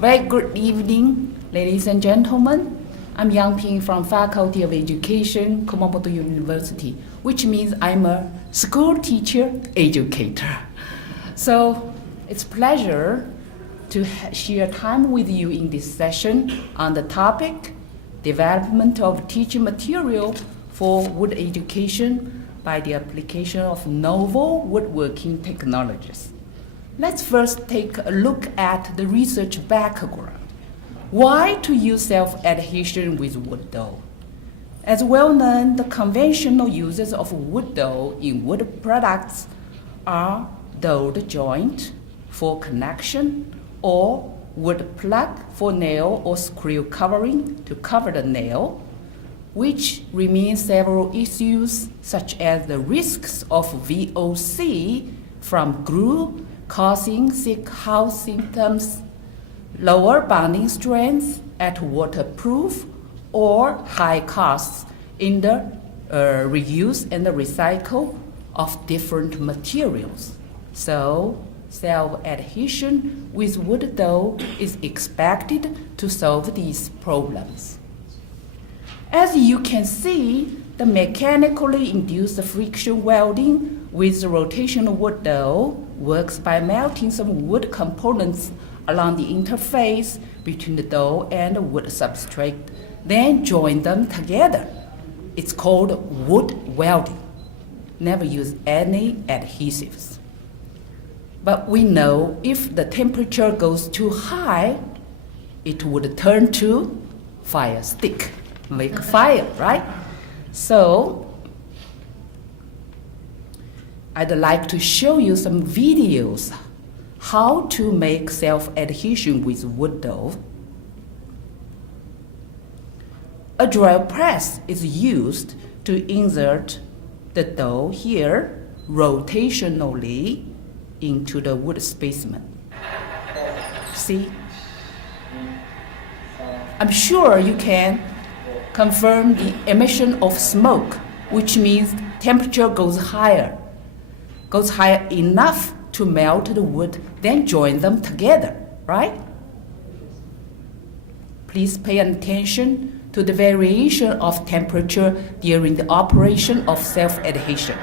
Very good evening, ladies and gentlemen. I'm Yang Ping from Faculty of Education, Kumamoto University, which means I'm a school teacher educator. So it's a pleasure to share time with you in this session on the topic, development of teaching material for wood education by the application of novel woodworking technologies. Let's first take a look at the research background. Why to use self-adhesion with wood dough? As well known, the conventional uses of wood dough in wood products are dowed joint for connection or wood plug for nail or screw covering to cover the nail, which remains several issues such as the risks of VOC from glue causing sick house symptoms, lower bonding strength at waterproof, or high costs in the reuse and the recycle of different materials. So, self-adhesion with wood dough is expected to solve these problems. As you can see, the mechanically induced friction welding with rotational wood dough works by melting some wood components along the interface between the dough and the wood substrate, then join them together. It's called wood welding. Never use any adhesives. But we know if the temperature goes too high, it would turn to fire stick, make fire, right? So, I'd like to show you some videos how to make self-adhesion with wood dough. A drill press is used to insert the dough here rotationally into the wood specimen. See? I'm sure you can confirm the emission of smoke, which means temperature goes higher enough to melt the wood, then join them together, right? Please pay attention to the variation of temperature during the operation of self-adhesion.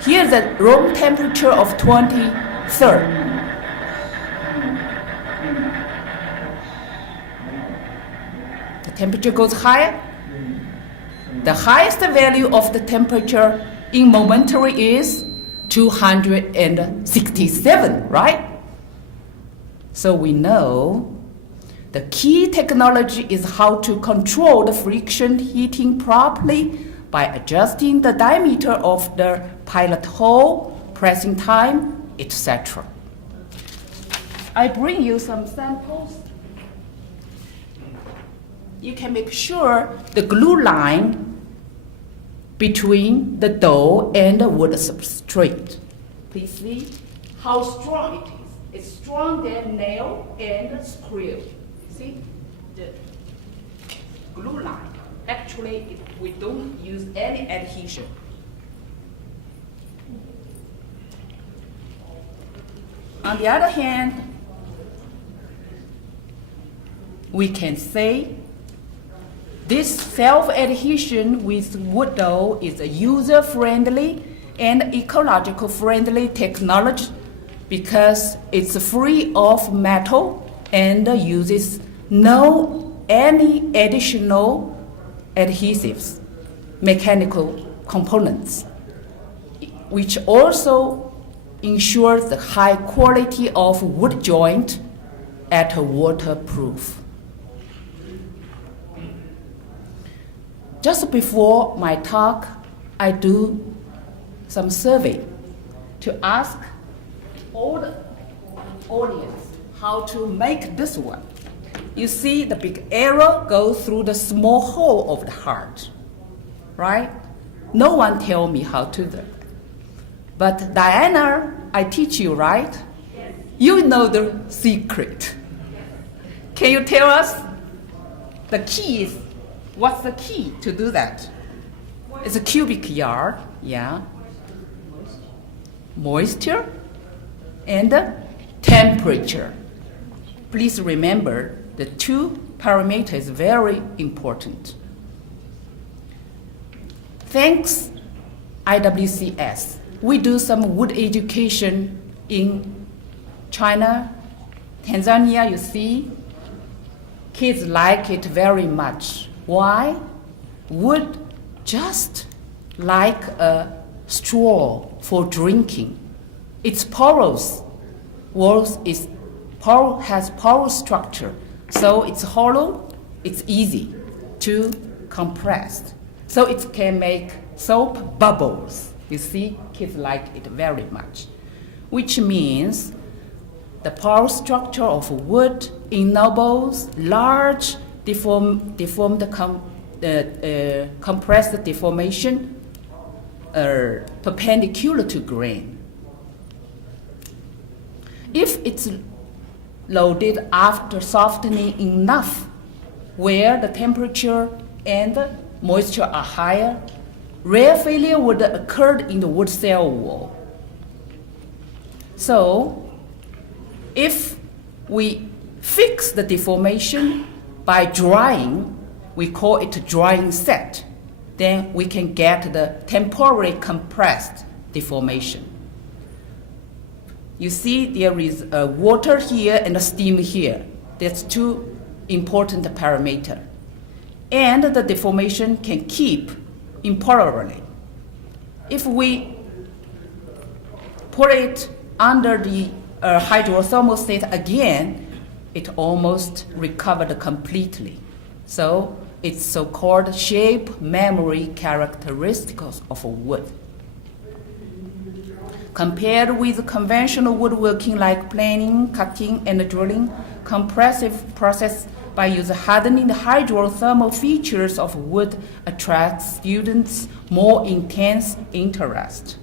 Here's the room temperature of 23rd. The temperature goes higher. The highest value of the temperature in momentary is 267, right? So we know the key technology is how to control the friction heating properly by adjusting the diameter of the pilot hole, pressing time, etc. I bring you some samples. You can make sure the glue line between the dough and the wood substrate. Please see how strong it is. It's stronger than nail and screw. See the glue line. Actually, we don't use any adhesion. On the other hand, we can say this self-adhesion with wood dough is a user-friendly and ecological-friendly technology because it's free of metal and uses no any additional adhesives, mechanical components, which also ensures the high quality of wood joint at waterproof. Just before my talk, I do some survey to ask all the audience how to make this one. You see the big arrow goes through the small hole of the heart, right? No one tell me how to do that. But Diana, I teach you, right? Yes. You know the secret. Can you tell us the keys? What's the key to do that? It's a cubic yard, yeah. Moisture and temperature. please remember the two parameters very important. Thanks IWCS, we do some wood education in China, Tanzania, you see. Kids like it very much. Why? Wood just like a straw for drinking. It's porous. Has porous structure, so it's hollow, it's easy to compress. So it can make soap bubbles. You see, kids like it very much, which means the porous structure of wood enables large compressed deformation perpendicular to grain. If it's loaded after softening enough, where the temperature and moisture are higher, rare failure would occur in the wood cell wall. So, if we fix the deformation by drying, we call it a drying set, then we can get the temporary compressed deformation. You see there is water here and steam here. That's two important parameters. And the deformation can keep impermanently. If we put it under the hydrothermal state again, it almost recovered completely. So it's so-called shape memory characteristics of wood. Compared with conventional woodworking like planing, cutting, and drilling, compressive process by using hardening the hydrothermal features of wood attracts students' more intense interest.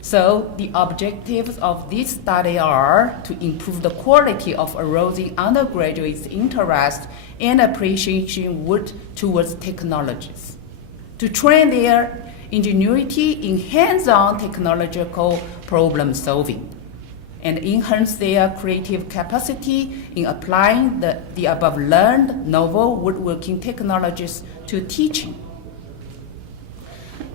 So the objectives of this study are to improve the quality of arousing undergraduates' interest and appreciation of wood towards technologies, to train their ingenuity in hands-on technological problem solving, and enhance their creative capacity in applying the above learned novel woodworking technologies to teaching.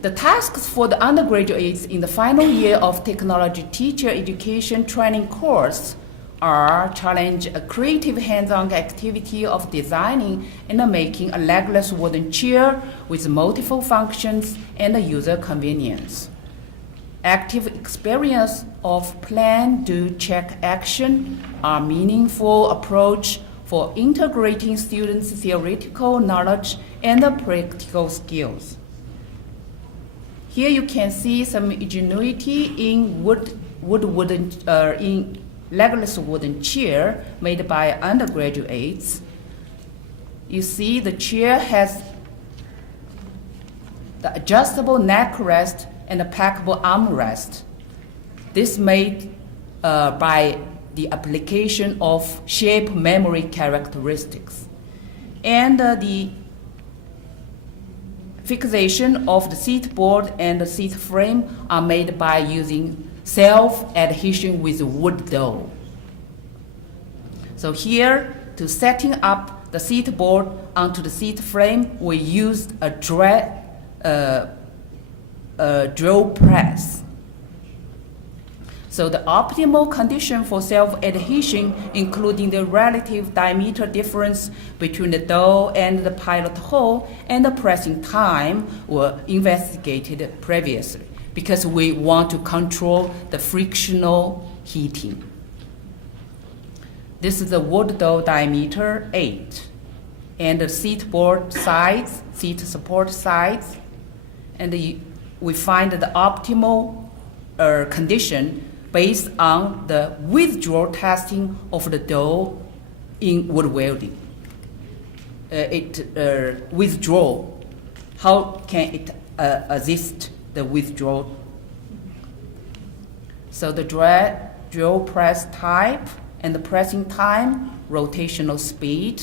The tasks for the undergraduates in the final year of technology teacher education training course are challenge a creative hands-on activity of designing and making a legless wooden chair with multiple functions and user convenience. Active experience of plan, do, check, action are meaningful approach for integrating students' theoretical knowledge and practical skills. Here you can see some ingenuity in in legless wooden chair made by undergraduates. You see the chair has the adjustable neck rest and a packable armrest. This made by the application of shape memory characteristics. And the fixation of the seat board and the seat frame are made by using self-adhesion with wood dowel. So here, to setting up the seat board onto the seat frame, we used a drill press. So the optimal condition for self-adhesion, including the relative diameter difference between the dowel and the pilot hole and the pressing time, were investigated previously, because we want to control the frictional heating. This is the wood dowel diameter 8, and the seat board sides, seat support sides, and we find the optimal condition based on the withdrawal testing of the dowel in wood welding. Withdrawal, how can it assist the withdrawal? So the drill press type and the pressing time, rotational speed.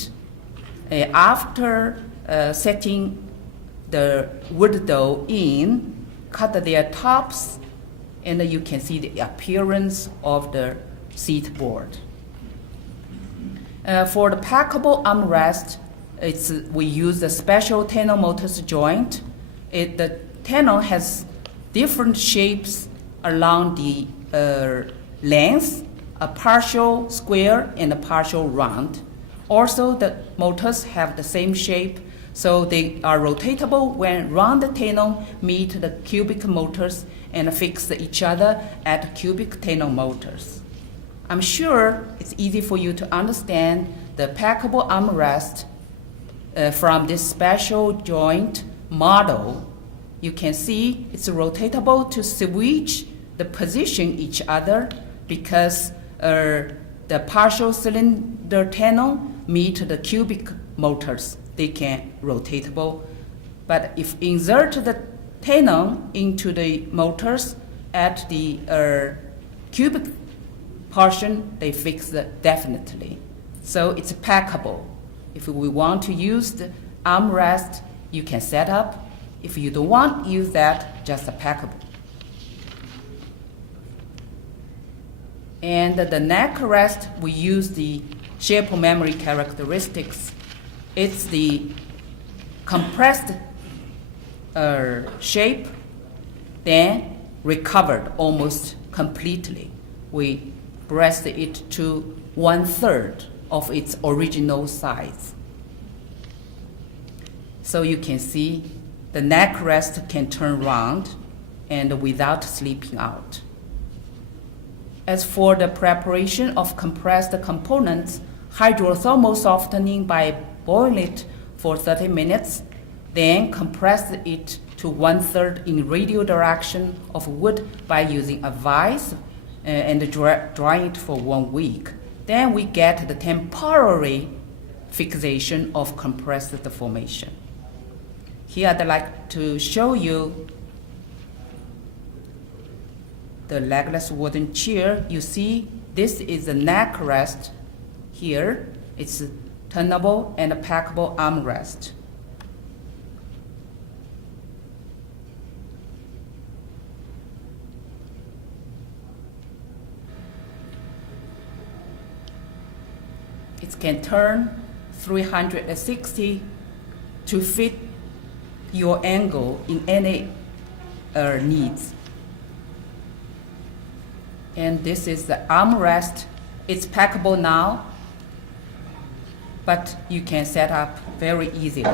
After setting the wood dowel in, cut their tops, and you can see the appearance of the seat board. For the packable armrest, we use the special tenon motors joint. The tenon has different shapes along the length, a partial square and a partial round. Also, the motors have the same shape, so they are rotatable when round tenon meet the cubic motors and fix each other at cubic tenon motors. I'm sure it's easy for you to understand the packable armrest from this special joint model. You can see it's rotatable to switch the position each other because the partial cylinder tenon meet the cubic motors. They can rotatable. But if insert the tenon into the motors at the cubic portion, they fix it definitely. So it's packable. If we want to use the armrest, you can set up. If you don't want to use that, just a packable. And the neck rest, we use the shape memory characteristics. It's the compressed shape, then recovered almost completely. We pressed it to 1/3 of its original size. So you can see the neck rest can turn round and without slipping out. As for the preparation of compressed components, hydrothermal softening by boiling it for 30 minutes, then compress it to 1/3 in radial direction of wood by using a vise and dry it for 1 week. Then we get the temporary fixation of compressed formation. Here I'd like to show you the legless wooden chair. You see, this is the neck rest. Here, it's a turnable and a packable armrest. It can turn 360 to fit your angle in any needs. And this is the armrest. It's packable now, but you can set up very easily.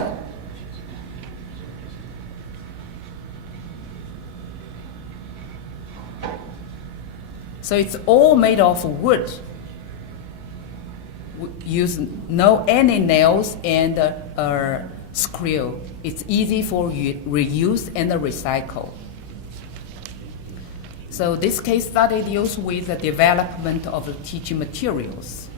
So it's all made of wood. Use any nails and screw. It's easy for reuse and recycle. So this case study deals with the development of teaching materials.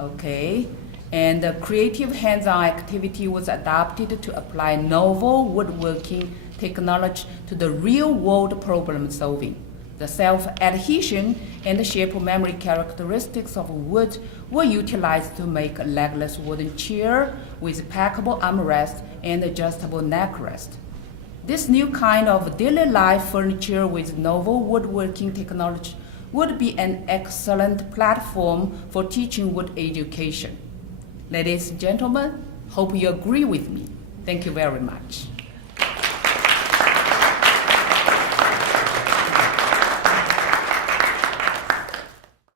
Okay, and the creative hands-on activity was adapted to apply novel woodworking technology to the real-world problem solving. The self-adhesion and the shape memory characteristics of wood were utilized to make a legless wooden chair with packable armrest and adjustable neck rest. This new kind of daily life furniture with novel woodworking technology would be an excellent platform for teaching wood education. Ladies and gentlemen, hope you agree with me. Thank you very much.